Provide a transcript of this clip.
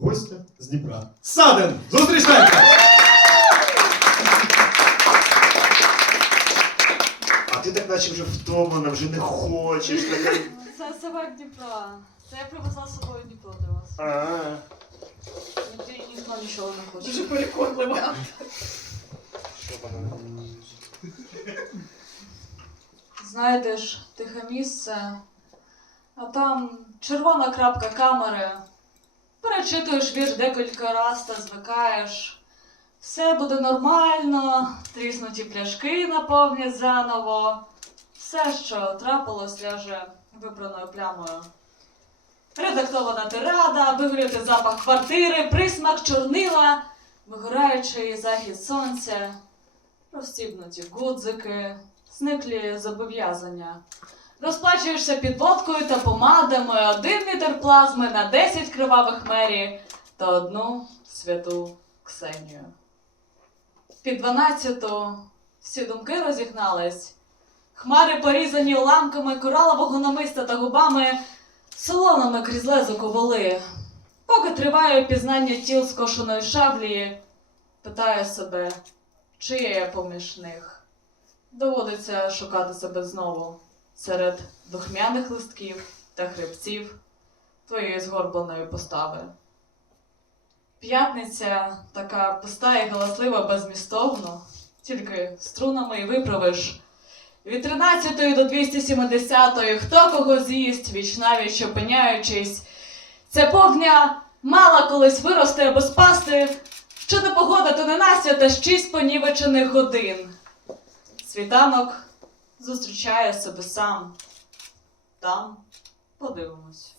гостя з Дніпра. Саден! Зустрічайте! А ти так наче вже втомлена, вже не хочеш. Така... Це собак Дніпра. Це я привезла з собою Дніпро для вас. А, Ніде ніхто нічого не хоче. Дуже переконливо. що вона? Знайдеш тихе місце, а там червона крапка камери. Перечитуєш вірш декілька раз та звикаєш. Все буде нормально, тріснуті пляшки наповнять заново. Все, що трапилось, ляже випраною плямою. Редактована тирада, виглядати запах квартири, присмак чорнила, вигораючий захід сонця, розстібнуті гудзики, зниклі зобов'язання. Розплачуєшся підводкою та помадами, один літр плазми на 10 кривавих мері та одну святу Ксенію. Під дванадцяту всі думки розігнались. Хмари, порізані уламками коралового намиста та губами, солонами крізь лезо воли. Поки триває пізнання тіл скошеної шаблі, питаю себе, чи є я поміж них. Доводиться шукати себе знову серед духмяних листків та хребців твоєї згорбленої постави. П'ятниця така пуста і галаслива безмістовно, тільки струнами і виправиш. Від 13 до 270 хто кого з'їсть, вічнавіч опиняючись. Ця повня мала колись вирости або спасти, що не погода, то ненастя та шість понівечених годин. Світанок зустрічає себе сам. Там подивимось.